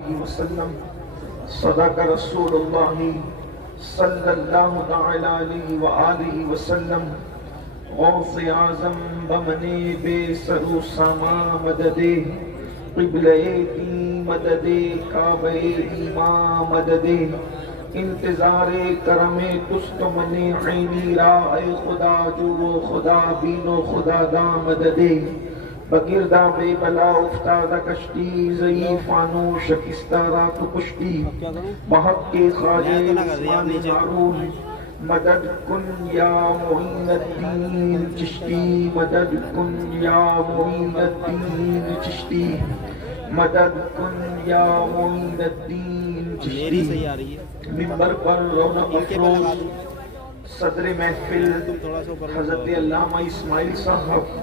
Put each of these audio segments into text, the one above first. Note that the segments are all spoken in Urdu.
وسلم صدق رسول اللہ صلی اللہ تعالی علیہ وآلہ وسلم غوث اعظم بمنے بے سرو ساما مددے قبلہ دی مددے کعبہ ایمان مددے انتظار کرم تست من عینی را اے خدا جو خدا بینو خدا دا مددے بگردہ بے بلا افتادہ کشتی ضعیفانو شکستہ رات کشتی بحق کے خواجہ عثمان معرون مدد کن یا معین الدین چشتی مدد کن یا معین الدین چشتی مدد کن یا معین الدین چشتی منبر پر رونق افروز صدر محفل حضرت علامہ اسماعیل صاحب،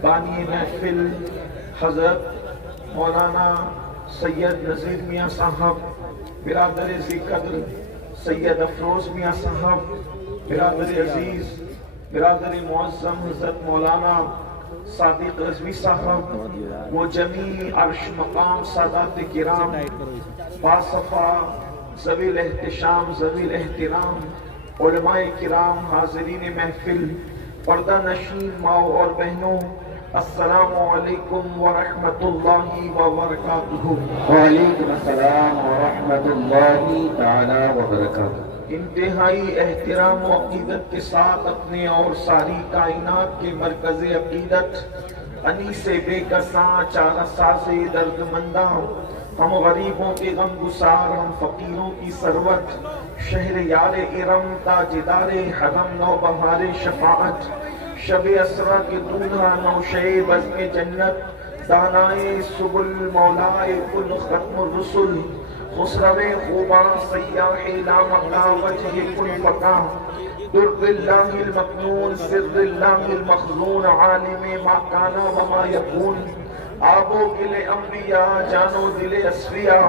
بانی محفل حضرت مولانا سید نذیر میاں صاحب، برادر ذی قدر سید افروز میاں صاحب، برادر عزیز برادر معظم حضرت مولانا صادق رضوی صاحب، وہ جمیع عرش مقام سادات کرام، باصفا ذوی الاحتشام ذوی الاحترام، علماء کرام، حاضرین محفل، پردہ نشین ماؤں اور بہنوں، السلام علیکم ورحمۃ اللہ وبرکاتہ۔ وعلیکم السلام ورحمۃ اللہ تعالی وبرکاتہ۔ انتہائی احترام و عقیدت کے ساتھ اپنے اور ساری کائنات کے مرکز عقیدت انیس بے کساں چارہ ساز درد منداں، ہم غریبوں کے غم گسار، ہم فقیروں کی ثروت، شہر یار ارم تاجدار حرم نو بہار شفاعت، شب اسرا کے دولہا نوشے بزم جنت، دانائے سبل مولائے کل ختم الرسل، خسرو خوباں سیاح لامقا وجہ کل فقا، درد اللہ المکنون سر اللہ المخزون، عالم ما کانا وما یکون، آبو گل انبیاء جانو دل اسفیاء،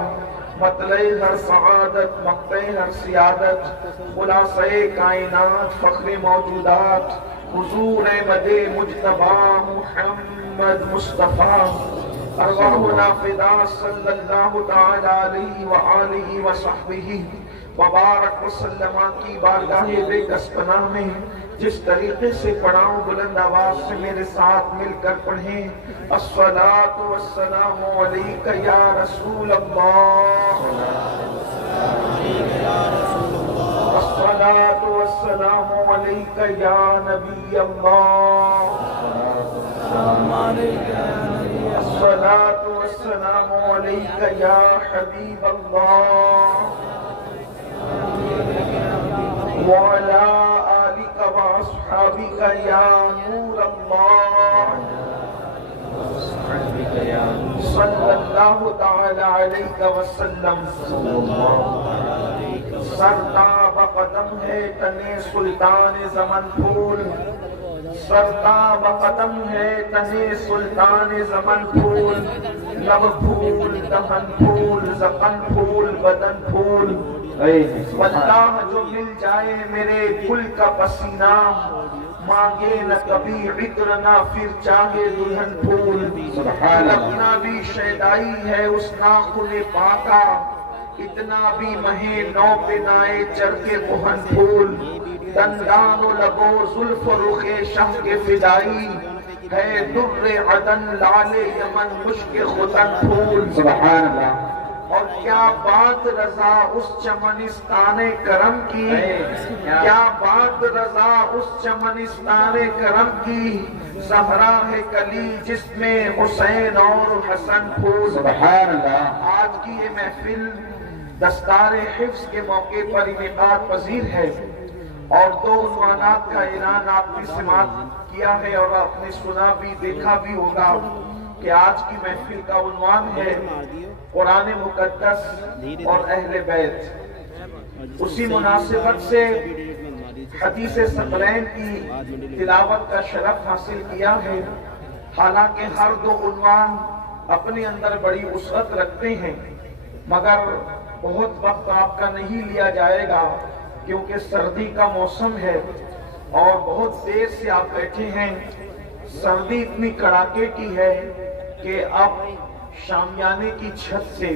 مطلع ہر سعادت مقطع ہر سیادت، خلاصہ کائنات فخر موجودات، حضور احمد مجتبی محمد مصطفیٰ، ارواحنا فدا صلی اللہ تعالی علیہ وآلہ وصحبہ وبارک وسلم کی بارگاہ بے کس پناہ میں جس طریقے سے پڑھاؤں بلند آواز سے میرے ساتھ مل کر پڑھیں، الصلاۃ والسلام علیک یا رسول اللہ، الصلاۃ والسلام علیک یا نبی اللہ، الصلاۃ والسلام علیک یا حبیب اللہ، وعلی آلک واصحابک یا نور اللہ، صلی اللہ تعالی علیہ وسلم۔ سرتاب قدم ہے تنے سلطان زمن پھول، سرتاب قدم ہے تنے سلطان زمن پھول، لب پھول دہن پھول زقن پھول بدن پھول، واللہ جو مل جائے میرے گل کا پسینہ، مانگے نہ کبھی عطر نہ پھر چاہے دلہن پھول، اتنا بھی شیدائی ہے اس ناخن پاکا، اتنا بھی مہے نو پہ نائے چر کے کہن پھول، دندان و لبو زلف رخ شہ کے فدائی، ہے در عدن لال یمن مشک ختن پھول، سبحان اللہ۔ اور کیا بات رضا اس چمنستان کرم کی، کیا بات رضا اس چمنستان کرم کی، زہرا ہے کلی جس میں حسین اور حسن پھول، سبحان اللہ۔ آج کی یہ محفل دستار حفظ کے موقع پر انعقاد پذیر ہے، اور دو عنوانات کا اعلان آپ نے سماعت کیا ہے اور آپ نے سنا بھی دیکھا بھی ہوگا کہ آج کی محفل کا عنوان ہے قرآن مقدس اور اہل بیت۔ اسی مناسبت سے حدیث ثقلین کی تلاوت کا شرف حاصل کیا ہے، حالانکہ ہر دو عنوان اپنے اندر بڑی وسعت رکھتے ہیں، مگر بہت وقت آپ کا نہیں لیا جائے گا کیونکہ سردی کا موسم ہے اور بہت دیر سے آپ بیٹھے ہیں، سردی اتنی کڑاکے کی ہے کہ اب شامیانے کی چھت سے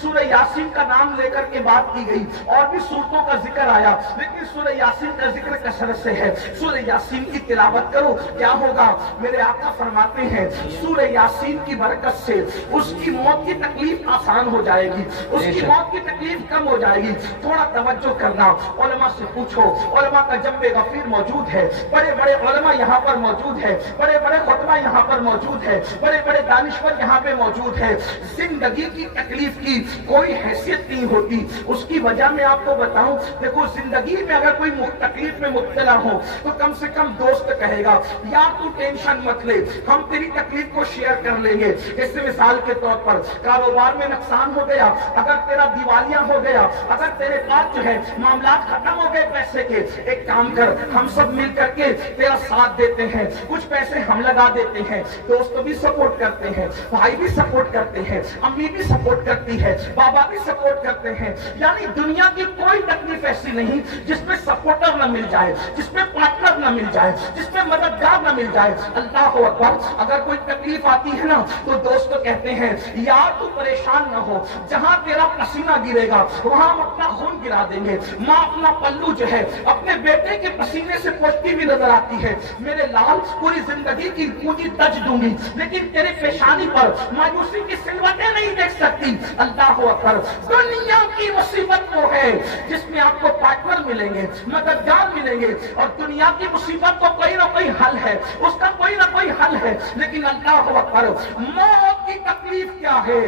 سورہ یاسین کا نام لے کر کے بات کی گئی, اور بھی سورتوں کا ذکر آیا, لیکن سورہ یاسین کا ذکر کثرت سے ہے. سورہ یاسین کی تلاوت کرو, کیا ہوگا؟ میرے آقا فرماتے ہیں سورہ یاسین کی برکت سے اس کی موت کی تکلیف آسان ہو جائے گی, اس کی موت کی تکلیف کم ہو جائے گی. تھوڑا توجہ کرنا, علماء سے پوچھو, علماء کا جنب غفیر موجود ہے, بڑے بڑے علماء یہاں پر موجود ہے, بڑے بڑے خطبہ یہاں پر موجود ہے, بڑے بڑے دانشور یہاں پہ موجود ہے. زندگی کی تکلیف کی کوئی حیثیت نہیں ہوتی. اس کی وجہ میں آپ کو بتاؤں, دیکھو زندگی میں اگر کوئی تکلیف میں مبتلا ہو تو کم سے کم دوست کہے گا یار تو ٹینشن مت لے, ہم تیری تکلیف کو شیئر کر لیں گے. اس سے مثال کے طور پر کاروبار میں نقصان ہو گیا, اگر تیرا دیوالیہ ہو گیا, اگر تیرے پاس جو ہے معاملات ختم ہو گئے پیسے کے, ایک کام کر, ہم سب مل کر کے تیرا ساتھ دیتے ہیں, کچھ پیسے ہم لگا دیتے ہیں. دوست بھی سپورٹ کرتے ہیں, بھائی بھی سپورٹ کرتے ہیں, امی بھی سپورٹ کرتی ہے, بابا بھی سپورٹ کرتے ہیں. یعنی دنیا کی کوئی تکلیف ایسی نہیں جس میں سپورٹر نہ مل جائے, جس میں پارٹنر نہ مل جائے, جس میں مددگار نہ مل جائے. اللہ اکبر. اگر کوئی تکلیف آتی ہے نا تو دوست کہتے ہیں یار تو پریشان نہ ہو, جہاں تیرا پسینہ گرے گا وہاں ہم اپنا خون گرا دیں گے. ماں اپنا پلو جو ہے اپنے بیٹے کے پسینے سے پوچھتی بھی نظر آتی ہے, میرے لال پوری زندگی کی پونجی تج دوں گی لیکن تیرے پیشانی پر مایوسی کی سلوٹیں نہیں دیکھ سکتی. اللہ اکبر. دنیا کی مصیبت وہ ہے جس میں آپ کو پارٹنر ملیں گے, مددگار ملیں گے, اور دنیا کی مصیبت کو کوئی نہ کوئی حل ہے, اس کا کوئی نہ کوئی حل ہے. لیکن اللہ اکبر, موت کی تکلیف کیا ہے,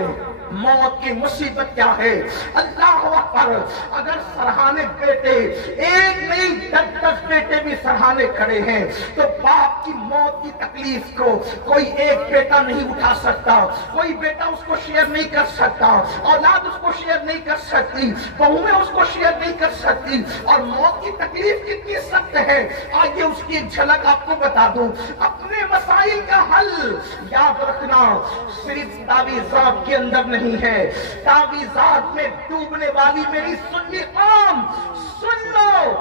موت کی مصیبت کیا ہے. اللہ اکبر. اگر سرہانے بیٹے, ایک نہیں 10 بیٹے بھی سرہانے کھڑے ہیں, تو باپ کی موت کی تکلیف کو کوئی ایک بیٹا نہیں اٹھا سکتا, کوئی بیٹا اس کو شیئر نہیں کر سکتا, اولاد اس کو شیئر نہیں کر سکتی, بہویں اس کو شیئر نہیں کر سکتی. اور موت کی تکلیف کتنی سخت ہے, آئیے اس کی ایک جھلک آپ کو بتا دوں. اپنے مسائل کا حل یاد رکھنا صرف تعویذات کے اندر نہیں ہے. تعویذات میں ڈوبنے والی میری سنی قوم سن لو,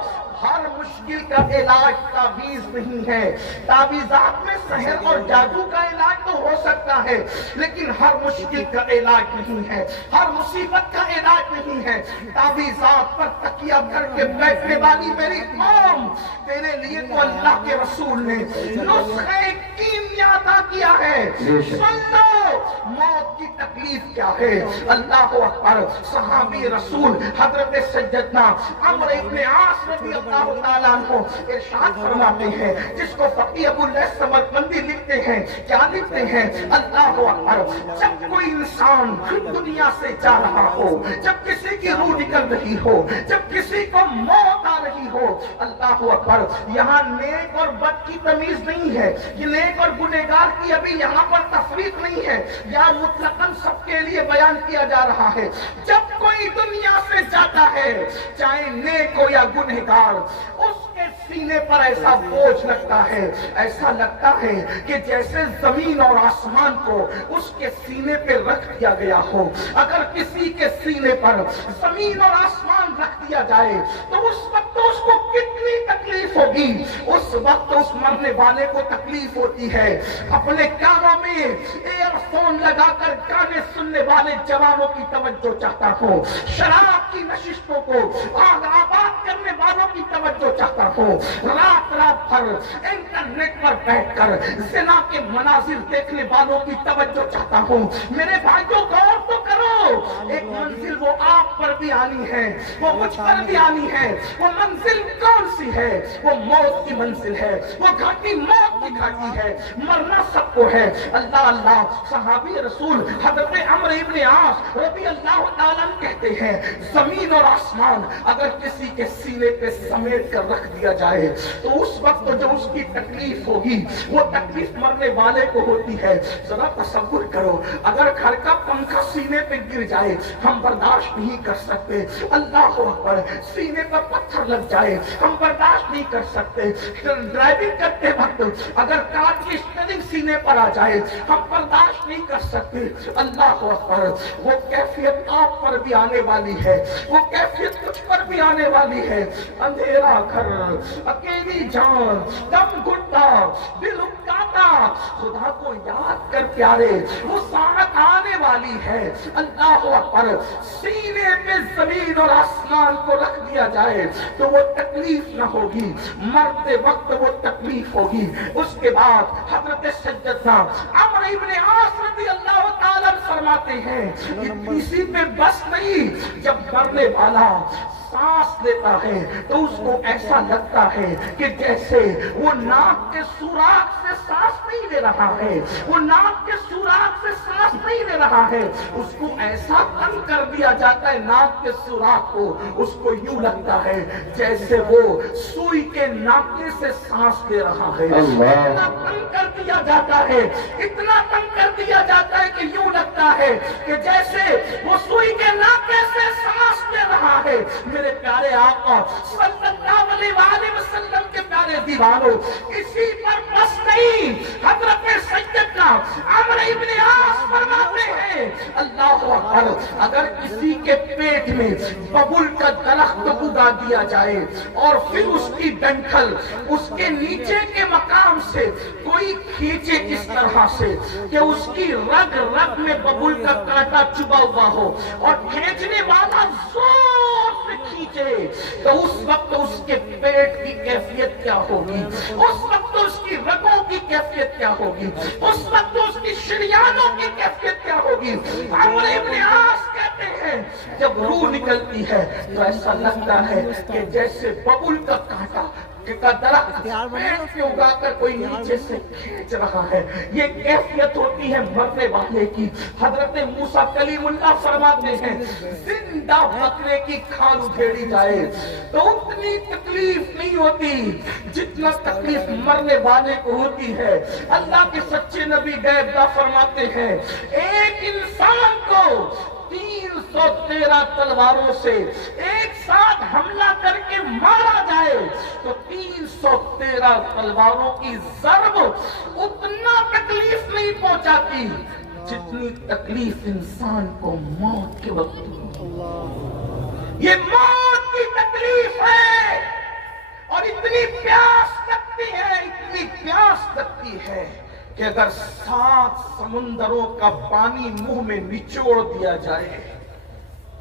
ہر مشکل کا علاج تعویذ نہیں ہے. تعویذات میں سحر اور جادو کا علاج تو ہو سکتا ہے, لیکن ہر مشکل کا علاج نہیں ہے, ہر مصیبت کا علاج نہیں ہے. تعویذات پر تکیہ کر کے بیٹھنے والی میری قوم, تیرے لیے تو اللہ کے رسول نے نسخہ کیمیا عطا کیا ہے. سن لو موت کی تکلیف کیا ہے. اللہ اکبر. صحابی رسول حضرت سیدنا عمرو ابن عاص رضی اللہ تعالیٰ عنہ ارشاد فرماتے ہیں, جس کو فقیہ ابو اللیث سمرقندی لکھتے ہیں, کیا لکھتے ہیں؟ اللہ اکبر. جب کوئی انسان دنیا سے جا رہا ہو, جب کسی کی روح نکل رہی ہو, جب کسی کو موت آ رہی ہو, اللہ اکبر, یہاں نیک اور بد کی تمیز نہیں ہے, یہ نیک اور گنہگار کی ابھی یہاں پر تفریق نہیں ہے, یہاں مطلقاً سب کے لیے بیان کیا جا رہا ہے. جب کوئی دنیا سے جاتا ہے, چاہے نیک ہو یا گنہگار, اس کے سینے پر ایسا بوجھ لگتا ہے, ایسا لگتا ہے کہ جیسے زمین اور آسمان کو اس کے سینے پہ رکھ دیا گیا ہو. اگر کسی کے سینے پر زمین اور آسمان رکھ دیا جائے تو اس وقت اس کو کتنی تکلیف ہوگی. اس وقت اس مرنے والے کو تکلیف ہوتی ہے. اپنے کانوں میں ایئر فون لگا کر گانے سننے والے جوانوں کی توجہ چاہتا ہوں, شراب کی نشستوں کو آباد کرنے والوں کی توجہ چاہتا ہوں, رات رات بھر انٹرنیٹ پر بیٹھ کر زنا کے مناظر دیکھنے والوں کی توجہ چاہتا ہوں. میرے بھائیوں غور تو کرو, ایک منزل وہ آپ پر بھی آنی ہے, وہ مجھ پر بھی آنی ہے. وہ منزل کون سی ہے؟ وہ موت کی منزل ہے, وہ گھاٹی موت کی گھاٹی ہے. مرنا سب کو ہے. اللہ اللہ. صحابی رسول حضرت عمرو ابن عاص رضی اللہ تعالیٰ کہتے ہیں, زمین اور آسمان اگر کسی کے سینے پہ سمیٹ کر رکھ دیا جائے تو اس وقت جو اس کی تکلیف ہوگی وہ تکلیف مرنے والے کو ہوتی ہے. ذرا تصور کرو, اگر گھر کا پنکھا سینے پہ گر جائے ہم برداشت نہیں کر سکتے. اللہ اکبر. سینے پر پتھر لگ جائے ہم برداشت نہیں کر سکتے. ڈرائیونگ کرتے وقت اگر کار کی اسٹیئرنگ سینے پر آ جائے ہم برداشت نہیں کر سکتے. اللہ اکبر. وہ کیفیت آپ پر بھی آنے والی ہے, وہ کیفیت کچھ پر بھی آنے والی ہے. اندھیرا گھر, اکیلی جان, دم گھٹتا, دل اکاتا, خدا کو یاد کر پیارے، وہ ساعت آنے والی ہے، اللہ اکبر، سینے پہ زمین اور آسمان کو رکھ دیا جائے تو وہ تکلیف نہ ہوگی، مرتے وقت وہ تکلیف ہوگی۔ اس کے بعد حضرت سیدنا عمرو ابن عاص رضی اللہ تعالیٰ فرماتے ہیں کسی پہ بس نہیں، جب مرنے والا سانس لیتا ہے تو اس کو ایسا لگتا ہے کہ جیسے وہ ناک کے سوراخ سے سانس نہیں لے رہا ہے، وہ ناک کے سوراخ سے سانس نہیں لے رہا ہے، اس کو ایسا تنگ کر دیا جاتا ہے ناک کے سوراخ کو، اس کو یوں لگتا ہے جیسے وہ سوئی کے ناکے سے سانس لے رہا ہے۔ اتنا تنگ کر دیا جاتا ہے، اتنا تنگ کر دیا جاتا ہے کہ یوں لگتا ہے کہ جیسے وہ سوئی کے ناکے سے سانس لے رہا ہے۔ میرے پیارے آقا صلی اللہ علیہ وآلہ وسلم کے پیارے دیوانوں، اسی پر بس نہیں، حضرت سیدنا عمرو ابن عاص فرماتے ہیں اللہ اکبر، اگر کسی کے پیٹ میں ببل کا درخت اگا دیا جائے اور پھر اس کی ڈنٹل اس کے نیچے کے مقام سے کوئی کھینچے اس طرح سے کہ اس کی رگ رگ میں ببل کا کانٹا چبھا ہوا ہو اور کھینچنے والا زور سے کھینچے، تو اس وقت اس کے پیٹ کی کیفیت کیا ہوگی، اس وقت اس کی رگوں کی کیفیت کیا ہوگی، اس وقت اس کی شریانوں کی کیفیت کیا ہوگی۔ عمرو ابن عاص کہتے ہیں جب روح نکلتی ہے تو ایسا لگتا ہے کہ جیسے ببل کا کانٹا کا درخت پیٹ پہ اگا کر کوئی نیچے سے کھینچ رہا ہے، یہ کیفیت ہوتی ہے مرنے والے کی۔ حضرت موسیٰ کلیم اللہ فرماتے ہیں زندہ بکرے کی کھال ادھیڑی جائے تو اتنی تکلیف نہیں ہوتی جتنا تکلیف مرنے والے کو ہوتی ہے۔ اللہ کے سچے نبی غیب داں فرماتے ہیں ایک انسان کو 313 تلواروں سے ایک ساتھ حملہ کر کے مارا جائے تو 313 تلواروں کی ضرب اتنا تکلیف نہیں پہنچاتی جتنی تکلیف انسان کو موت کے وقت ہوتی۔ یہ موت کی تکلیف ہے اور اتنی پیاس لگتی ہے، اتنی پیاس لگتی ہے کہ اگر 7 سمندروں کا پانی منہ میں نچوڑ دیا جائے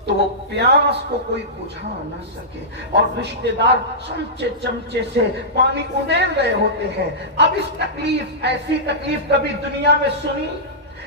تو وہ پیاس کو کوئی بجھا نہ سکے، اور رشتہ دار چمچے چمچے سے پانی اڈیل رہے ہوتے ہیں۔ اب اس تکلیف، ایسی تکلیف کبھی دنیا میں سنی،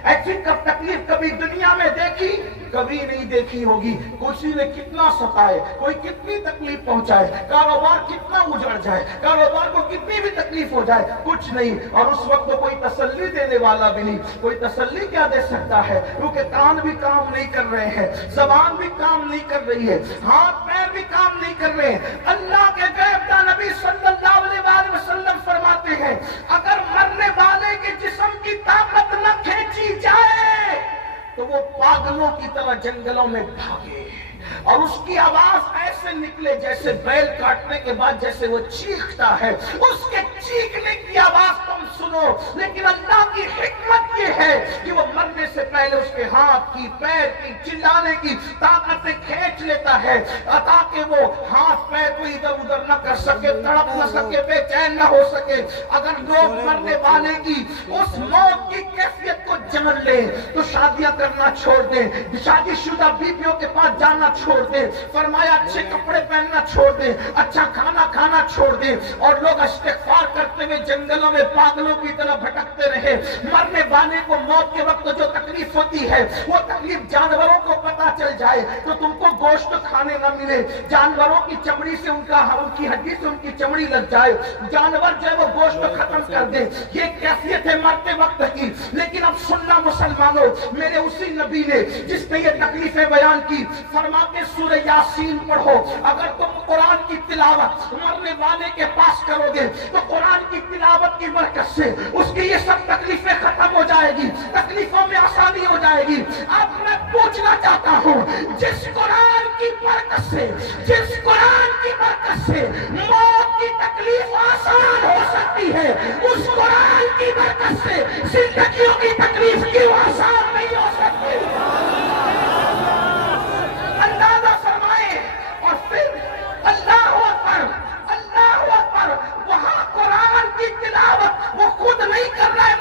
ایسی تکلیف کبھی دنیا میں دیکھی؟ کبھی نہیں دیکھی ہوگی۔ کسی نے کتنا ستائے، کوئی کتنی تکلیف پہنچائے، کاروبار کتنا اجڑ جائے، کاروبار کو کتنی بھی تکلیف ہو جائے، کچھ نہیں، اور اس وقت کوئی تسلی دینے والا بھی نہیں۔ کوئی تسلی کیا دے سکتا ہے، کیونکہ کان بھی کام نہیں کر رہے ہیں، زبان بھی کام نہیں کر رہی ہے، ہاتھ پیر بھی کام نہیں کر رہے ہیں۔ اللہ کے غیب داں نبی صلی اللہ علیہ وآلہ وسلم فرماتے ہیں اگر مرنے والے کے جسم کی طاقت نہ کھینچی جائے تو وہ پاگلوں کی طرح جنگلوں میں بھاگے اور اس کی آواز ایسے نکلے جیسے بیل کاٹنے کے بعد جیسے وہ چیختا ہے، اس کے چیخنے کی آواز تم سنو۔ لیکن اللہ کی حکمت یہ ہے کہ وہ مرنے سے پہلے اس کے ہاتھ کی، پیر کی، چلانے کی طاقتیں کھینچ لیتا ہے تاکہ وہ ہاتھ پیر کو ادھر ادھر نہ کر سکے، تڑپ نہ سکے، بے چین نہ ہو سکے۔ اگر لوگ مرنے والے کی اس موت کی کیفیت کو جان لیں تو شادیاں کرنا چھوڑ دیں، شادی شدہ بیویوں کے پاس جانا چھوڑ دیں، فرمایا اچھے کپڑے پہننا چھوڑ دیں، اچھا کھانا کھانا چھوڑ دیں، اور لوگ استغفار کرتے ہوئے جنگلوں میں پاگلوں کی طرح بھٹکتے رہے۔ مرنے والے کو موت کے وقت جو تکلیف ہوتی ہے وہ تکلیف جانوروں کو پتا چل جائے تو تم کو گوشت کھانے نہ ملے، جانوروں کی چمڑی سے ان کی ہڈی سے ان کی چمڑی لگ جائے، جانور جو ہے وہ گوشت ختم کر دے، یہ کیفیت ہے مرتے وقت کی۔ لیکن اب سننا مسلمانوں، میرے اسی نبی نے جس نے یہ تکلیفیں بیان کی فرماتے سورہ یاسین پڑھو، اگر تم قرآن کی تلاوت مرنے والے کے پاس کرو گے تو قرآن کی تلاوت کی برکت سے اس کی یہ سب تکلیفیں ختم ہو جائے گی، تکلیفوں میں آسانی ہو جائے گی۔ اب میں پوچھنا چاہتا ہوں جس قرآن کی برکت سے، جس قرآن کی برکت سے موت کی تکلیف آسان ہو سکتی ہے، اس قرآن کی برکت سے زندگیوں کی تکلیف کیوں آسان نہیں ہو سکتی؟ اندازہ فرمائے۔ اور پھر اللہ اکبر، اللہ اکبر، وہاں قرآن کی تلاوت وہ خود نہیں کر رہا ہے،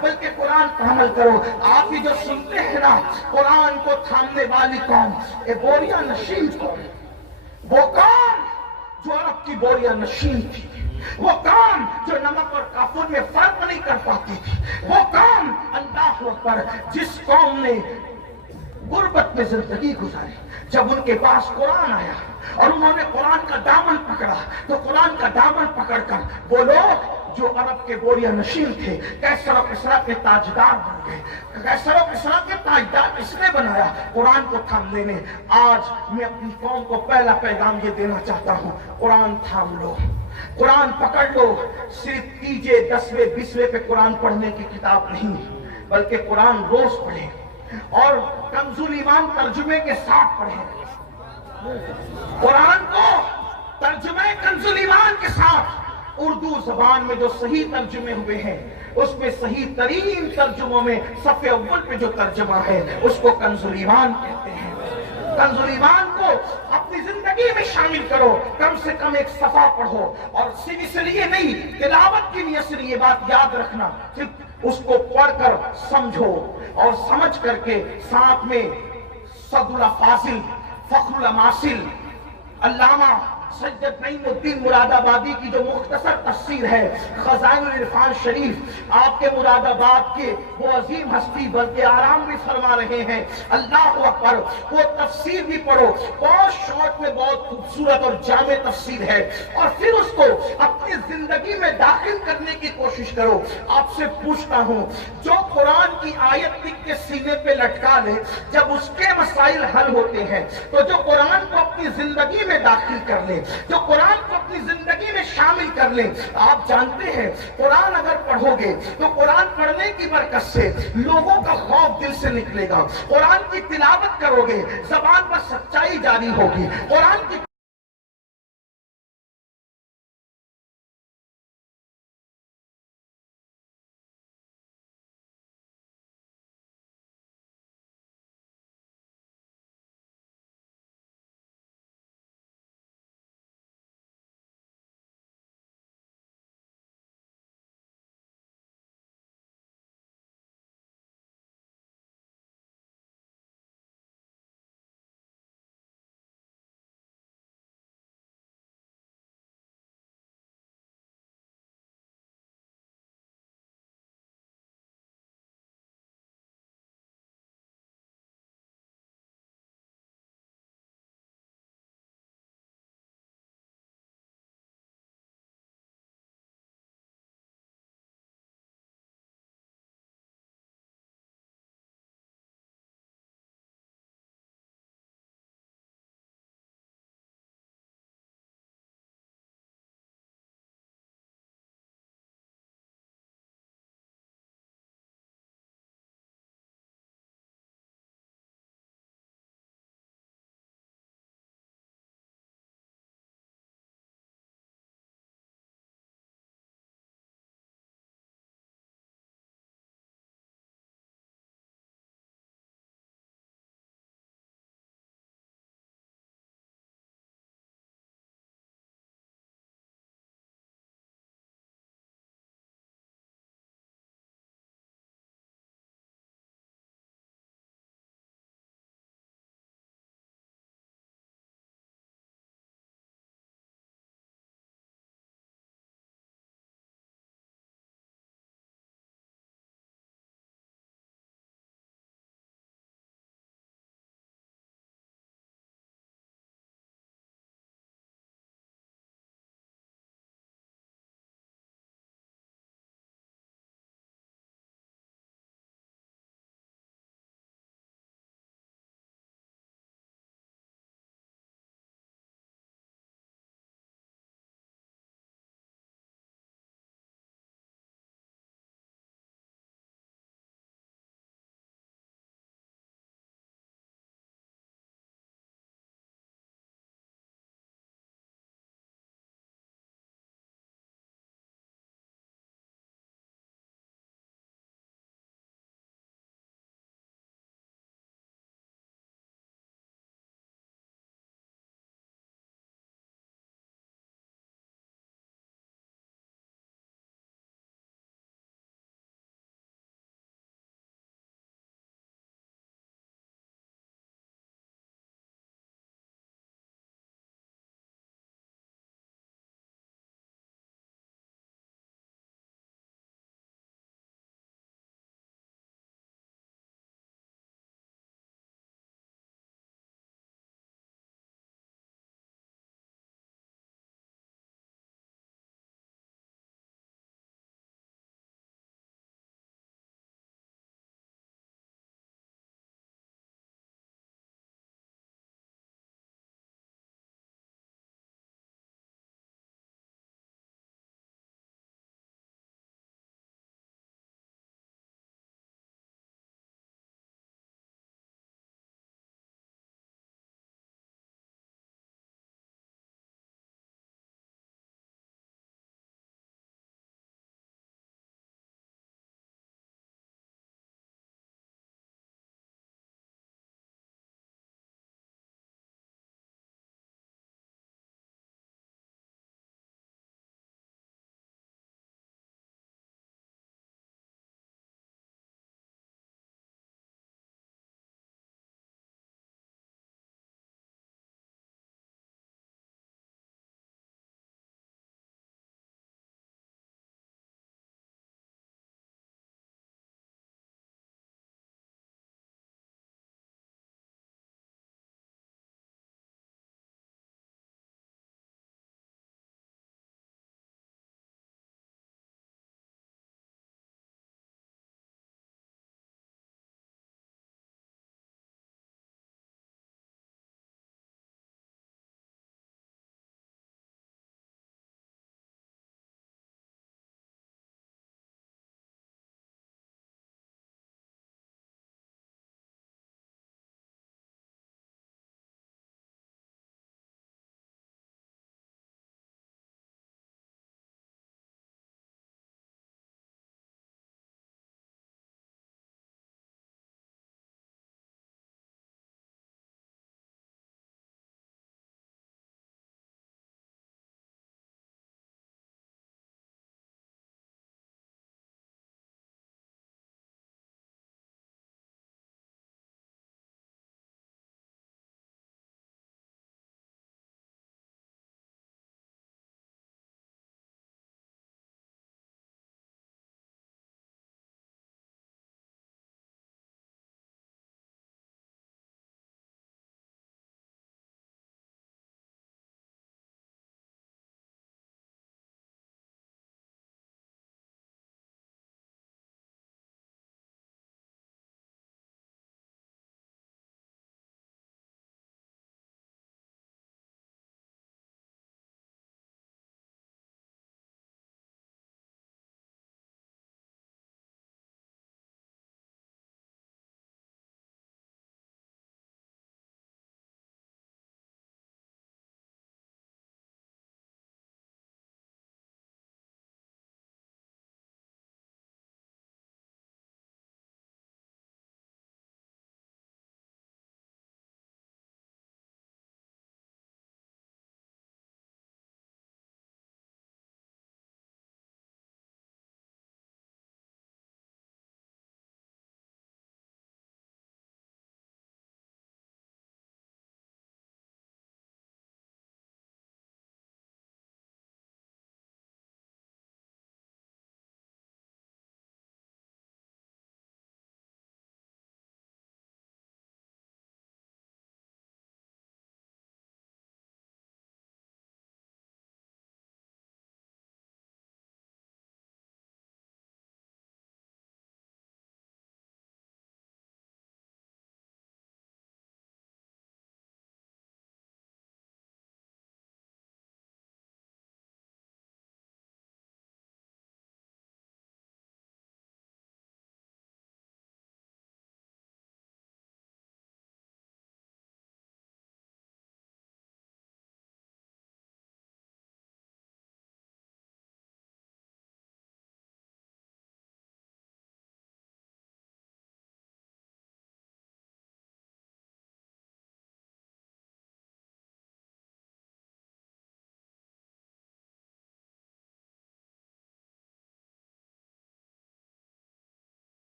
بلکہ قرآن پر عمل کرو۔ آپ یہ جو سنتے ہیں نا، قرآن کو تھامنے والی قوم، یہ بوریاں نشین قوم، وہ قوم جو عرب کی بوریاں نشین تھی، وہ قوم جو نمک اور کافور میں فرق نہیں کر پاتی تھی، وہ قوم اللہ اکبر جس قوم نے غربت میں زندگی گزاری، جب ان کے پاس قرآن آیا اور انہوں نے قرآن کا دامن پکڑا، تو قرآن کا دامن پکڑ کر وہ لوگ جو عرب کے بوریہ نشین تھے، کیسر و کسریٰ کے تاجدار بن گئے۔ کیسر و کسریٰ کے تاجدار اس نے بنایا قرآن کو تھامنے نے۔ آج میں اپنی قوم کو پہلا پیغام یہ دینا چاہتا ہوں، قرآن تھام لو، قرآن پکڑ لو۔ صرف تیجے 10ویں 20ویں پہ قرآن پڑھنے کی کتاب نہیں، بلکہ قرآن روز پڑھیں اور کنز الایمان ترجمے کے ساتھ پڑھیں۔ قرآن کو ترجمے کنز الایمان کے ساتھ، اردو زبان میں جو صحیح ترجمے ہوئے ہیں اس میں صحیح ترین ترجموں میں صفحے اول پہ جو ترجمہ ہے اس کو کنز الایمان کہتے ہیں۔ کنز الایمان کو اپنی زندگی میں شامل کرو، کم سے کم ایک صفحہ پڑھو، اور صرف اس لیے نہیں، تلاوت کی نیت سے یہ بات یاد رکھنا، صرف اس کو پڑھ کر سمجھو اور سمجھ کر کے ساتھ میں صدر الفاضل فخر الاماثل علامہ سید نعیم الدین مراد آبادی کی جو مختصر تفسیر ہے خزائن العرفان شریف، آپ کے مراد آباد کے وہ عظیم ہستی بلکہ آرام بھی فرما رہے ہیں، اللہ اکبر، وہ تفسیر بھی پڑھو، بہت شارٹ میں بہت خوبصورت اور جامع تفسیر ہے، اور پھر اس کو اپنی زندگی میں داخل کرنے کی کوشش کرو۔ آپ سے پوچھتا ہوں، جو قرآن کی آیت لکھ کے سینے پہ لٹکا لے، جب اس کے مسائل حل ہوتے ہیں، تو جو قرآن کو اپنی زندگی میں داخل کر لے، جو قرآن کو اپنی زندگی میں شامل کر لیں، آپ جانتے ہیں قرآن اگر پڑھو گے تو قرآن پڑھنے کی برکت سے لوگوں کا خوف دل سے نکلے گا، قرآن کی تلاوت کرو گے زبان پر سچائی جاری ہوگی، قرآن کی